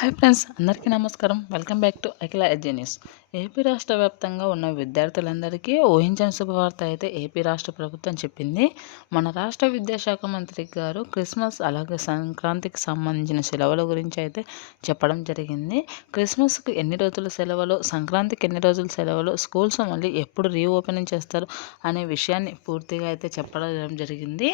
Hi friends, అందరికీ నమస్కారం. Welcome back to Akhila edgy news. AP రాష్ట్ర వ్యాప్తంగా ఉన్న విద్యార్థులందరికీ ఊహించని శుభవార్త అయితే ఏపీ రాష్ట్ర ప్రభుత్వం చెప్పింది. మన రాష్ట్ర విద్యాశాఖ మంత్రి గారు క్రిస్మస్ అలాగే సంక్రాంతికి సంబంధించిన సెలవుల గురించి అయితే చెప్పడం జరిగింది. క్రిస్మస్కి ఎన్ని రోజులు సెలవులు, సంక్రాంతికి ఎన్ని రోజులు సెలవులు, స్కూల్స్ మళ్ళీ ఎప్పుడు రీఓపెనింగ్ చేస్తారు అనే విషయాన్ని పూర్తిగా అయితే చెప్పడం జరిగింది.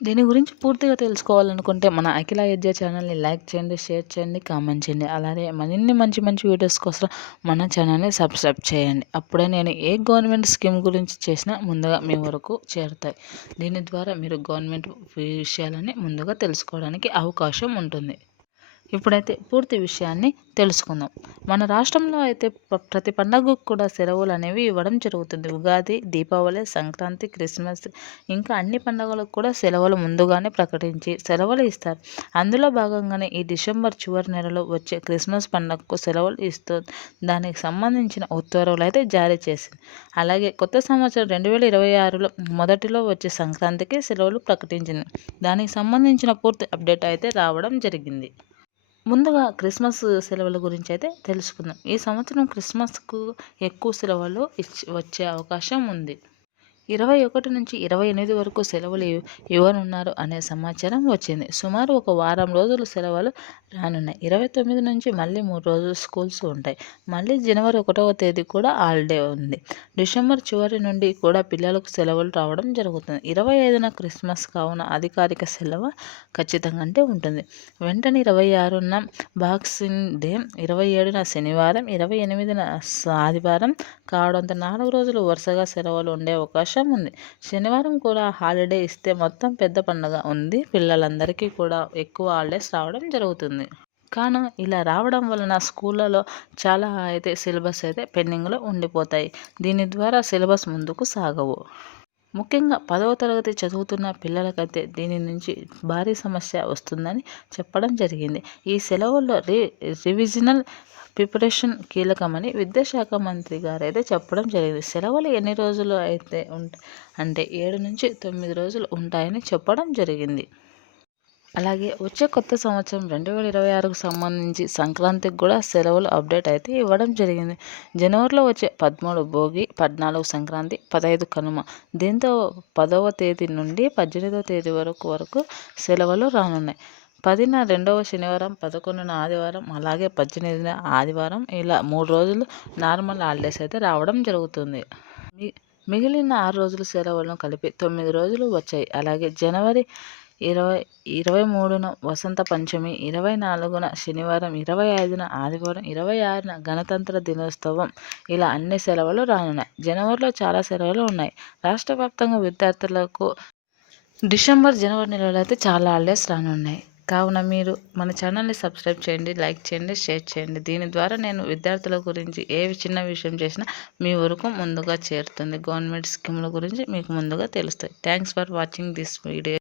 దీని గురించి పూర్తిగా తెలుసుకోవాలనుకుంటే మన అఖిల ఎడ్జే ఛానల్ని లైక్ చేయండి, షేర్ చేయండి, కామెంట్ చేయండి. అలానే మరిన్ని మంచి మంచి వీడియోస్ కోసం మన ఛానల్ని సబ్స్క్రైబ్ చేయండి. అప్పుడే నేను ఏ గవర్నమెంట్ స్కీమ్ గురించి చేసినా ముందుగా మీ వరకు చేరుతాయి. దీని ద్వారా మీరు గవర్నమెంట్ విషయాలని ముందుగా తెలుసుకోవడానికి అవకాశం ఉంటుంది. ఇప్పుడైతే పూర్తి విషయాన్ని తెలుసుకుందాం. మన రాష్ట్రంలో అయితే ప్రతి పండగకు కూడా సెలవులు అనేవి ఇవ్వడం జరుగుతుంది. ఉగాది, దీపావళి, సంక్రాంతి, క్రిస్మస్ ఇంకా అన్ని పండుగలకు కూడా సెలవులు ముందుగానే ప్రకటించి సెలవులు ఇస్తారు. అందులో భాగంగానే ఈ డిసెంబర్ చివరి నెలలో వచ్చే క్రిస్మస్ పండుగకు సెలవులు ఇస్తూ దానికి సంబంధించిన ఉత్తర్వులు అయితే జారీ చేసింది. అలాగే కొత్త సంవత్సరం 2026లో మొదటిలో వచ్చే సంక్రాంతికి సెలవులు ప్రకటించింది. దానికి సంబంధించిన పూర్తి అప్డేట్ అయితే రావడం జరిగింది. ముందుగా క్రిస్మస్ సెలవుల గురించి అయితే తెలుసుకుందాం. ఈ సంవత్సరం క్రిస్మస్కు ఎక్కువ సెలవులు వచ్చే అవకాశం ఉంది. 21 నుంచి 28 వరకు సెలవులు ఇవ్వనున్నారు అనే సమాచారం వచ్చింది. సుమారు ఒక వారం రోజులు సెలవులు రానున్నాయి. 29 నుంచి మళ్ళీ 3 రోజులు స్కూల్స్ ఉంటాయి. మళ్ళీ జనవరి 1వ తేదీ కూడా హాలిడే ఉంది. డిసెంబర్ చివరి నుండి కూడా పిల్లలకు సెలవులు రావడం జరుగుతుంది. 25న క్రిస్మస్ కావున అధికారిక సెలవు ఖచ్చితంగా అంటే ఉంటుంది. వెంటనే 26న బాక్సింగ్ డే, 27న శనివారం, 28న ఆదివారం కావడంతో 4 రోజులు వరుసగా సెలవులు ఉండే అవకాశం ఉంది. శనివారం కూడా హాలిడే ఇస్తే మొత్తం పెద్ద పండుగ ఉంది. పిల్లలందరికీ కూడా ఎక్కువ హాలిడేస్ రావడం జరుగుతుంది. కానీ ఇలా రావడం వలన స్కూళ్ళలో చాలా అయితే సిలబస్ అయితే పెండింగ్లో ఉండిపోతాయి. దీని ద్వారా సిలబస్ ముందుకు సాగవు. ముఖ్యంగా 10వ తరగతి చదువుతున్న పిల్లలకైతే దీని నుంచి భారీ సమస్య వస్తుందని చెప్పడం జరిగింది. ఈ సెలవుల్లో రివిజనల్ ప్రిపరేషన్ కీలకమని విద్యాశాఖ మంత్రి గారు అయితే చెప్పడం జరిగింది. సెలవులు ఎన్ని రోజులు అయితే అంటే 7 నుంచి 9 రోజులు ఉంటాయని చెప్పడం జరిగింది. అలాగే వచ్చే కొత్త సంవత్సరం 2026కు సంబంధించి సంక్రాంతికి కూడా సెలవులు అప్డేట్ అయితే ఇవ్వడం జరిగింది. జనవరిలో వచ్చే 13 భోగి, 14 సంక్రాంతి, 15 కనుమ. దీంతో 10వ తేదీ నుండి 18వ తేదీ వరకు సెలవులు రానున్నాయి. 10న రెండవ శనివారం, 11న ఆదివారం, అలాగే 18న ఆదివారం ఇలా 3 రోజులు నార్మల్ హాలిడేస్ అయితే రావడం జరుగుతుంది. మిగిలిన 6 రోజుల సెలవులను కలిపి 9 రోజులు వచ్చాయి. అలాగే జనవరి 23న వసంత పంచమి, 24న శనివారం, 25న ఆదివారం, 26న గణతంత్ర దినోత్సవం ఇలా అన్ని సెలవులు రానున్నాయి. జనవరిలో చాలా సెలవులు ఉన్నాయి. రాష్ట్ర వ్యాప్తంగా విద్యార్థులకు డిసెంబర్, జనవరి నెలలో అయితే చాలా హాలిడేస్ రానున్నాయి. కావున మీరు మన ఛానల్ని సబ్స్క్రైబ్ చేయండి, లైక్ చేయండి, షేర్ చేయండి. దీని ద్వారా నేను విద్యార్థుల గురించి ఏ చిన్న విషయం చేసినా మీ వరకు ముందుగా చేరుతుంది. గవర్నమెంట్ స్కీముల గురించి మీకు ముందుగా తెలుస్తాయి. Thanks for watching this video.